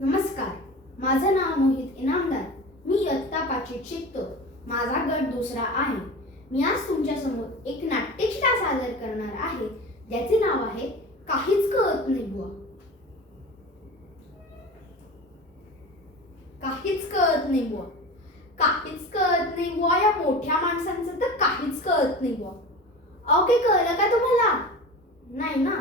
नमस्कार. माझं नाव मोहित इनामदार. मी इयत्ता पाचवीत शिकतो माझा गट दुसरा आहे. मी आज तुमच्यासमोर एक नाट्यचित्र सादर करणार आहे. ज्याचे नाव आहे काहीच कळत नाही बुवा. काहीच कळत नाही बुवा. काहीच कळत नाही बुवा. या मोठ्या माणसांचं तर काहीच कळत नाही बुवा. अहो काही कळलं का तुम्हाला? नाही ना?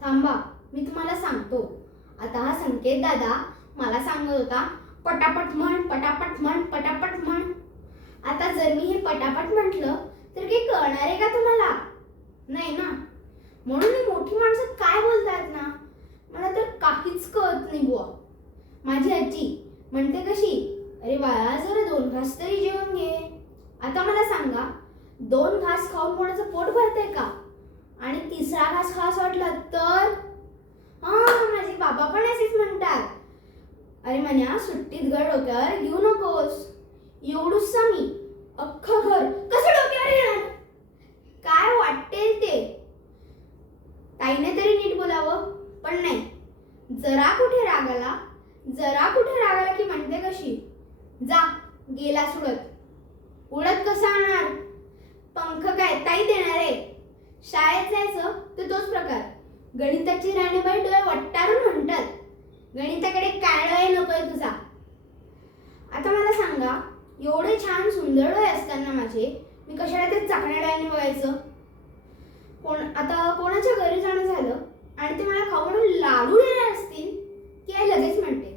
थांबा. मी तुम्हाला सांगतो. आता हा संकेत दादा मला सांगत होता पटापट म्हण पटापट म्हण पटापट म्हण. आता जर मी हे पटापट म्हटलं तर काही कळणार आहे का तुम्हाला? नाही ना? म्हणून मी मोठी माणसं काय बोलतात ना? मला तर काहीच कळत नाही बुवा. माझी आजी म्हणते कशी अरे बाळा जरा दोन घास तरी जेवण घे. आता मला सांगा दोन घास खाऊन कोणाचं पोट भरतंय का? आणि तिसरा घास खास वाटला तर माझे पण असेच म्हणतात. अरे म्हण्या सुट्टीत गड डोक्यावर घेऊ नकोस. एवढूच मी अख्खं घर. कसं डोक्यावर येणार? काय वाटेल ते? ताईने तरी नीट बोलावं पण नाही. जरा कुठे रागाला जरा कुठे रागाला की म्हणते कशी? जा गेला सुडत उडत कसा आणणार? पंख काय ताई देणार? आहे शाळेत जायचं तर तोच प्रकार गणिताची राणीबाई डोळे वट्टारून म्हणतात. गणिताकडे काय नको नकोय तुझा. आता मला सांगा एवढे छान सुंदर डोळे असताना माझे मी कशाला ते चाकण्या डोळ्याने बघायचं? कोण आता कोणाच्या घरी जाणं झालं आणि ते मला खाऊ म्हणून लाडू देणार असतील की आई लगेच म्हणते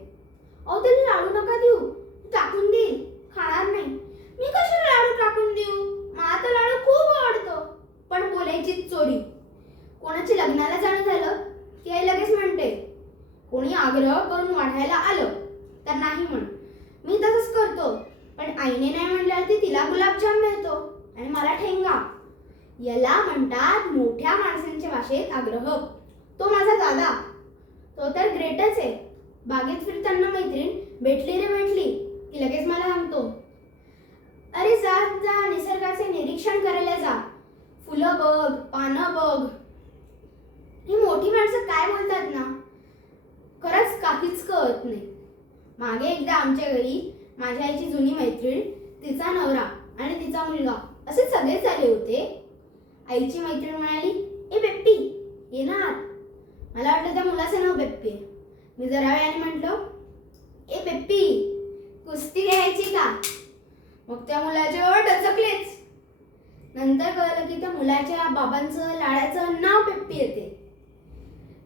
अहो तरी लाडू नका देऊ तू टाकून देईल खाणार नाही मी कशाला लाडू टाकून देऊ मला तर लाडू खूप आवडतो पण बोलायची चोरी कोणाच्या लग्नाला जाणं झालं की आई लगेच म्हणते कोणी आग्रह करून वाढायला आलं तर नाही म्हण. मी तसंच करतो पण आईने नाही म्हटल्यावरती तिला गुलाबजाम मिळतो आणि मला ठेंगा. याला म्हणतात मोठ्या माणसांच्या भाषेत आग्रह. तो माझा दादा. तो तर ग्रेटच आहे. बागेत फिरताना मैत्रीण भेटली रे भेटली की लगेच मला सांगतो. अरे जा जा निसर्गाचे निरीक्षण करायला जा. फुलं बघ पानं बघ. ही मोठी माणसं काय बोलतात ना? खरंच काहीच कळत नाही. मागे एकदा आमच्या घरी माझ्या आईची जुनी मैत्रीण तिचा नवरा आणि तिचा मुलगा असे सगळेच झाले होते. आईची मैत्रीण म्हणाली ए बेप्पी ये ना आत." मला वाटलं त्या मुलाचं नाव बेप्पी आहे. मी जरा वेळाने म्हटलं ए बेप्पी कुस्ती घ्यायची का? मग त्या मुलाच्या बाबा टचकलेच नंतर कळलं की त्या मुलाच्या बाबांचं लाडाचं नाव पेप्पी येते.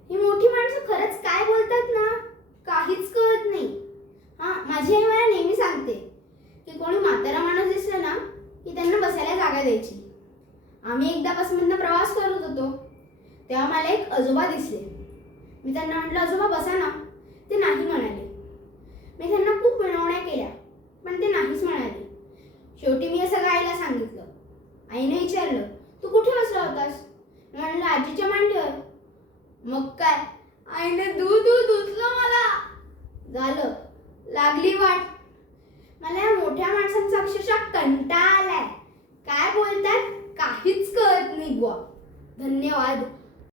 ही मोठी माणसं खरंच काय बोलतात ना? काहीच कळत नाही. हा माझी आई मला नेहमी सांगते की कोणी म्हातारा माणूस दिसलं ना की त्यांना बसायला जागा द्यायची. आम्ही एकदा बसमधनं प्रवास करत होतो तेव्हा मला एक आजोबा दिसले. मी त्यांना म्हटलं आजोबा बसा ना. ते नाही म्हणाले. मी त्यांना खूप विनवण्या केल्या पण ते नाहीच म्हणाले. शेवटी मी असं गायला सांगितलं. आईने विचारलं तू कुठे बसला होतास? म्हणलं आजीच्या मांडीवर. मग काय? आईने दूध दूध धुतलं मला. झालं. लागली वाट. मला या मोठ्या माणसांचा अक्षरशः कंटाळा आलाय. काय बोलतात? काहीच कळत नाही बुवा. धन्यवाद.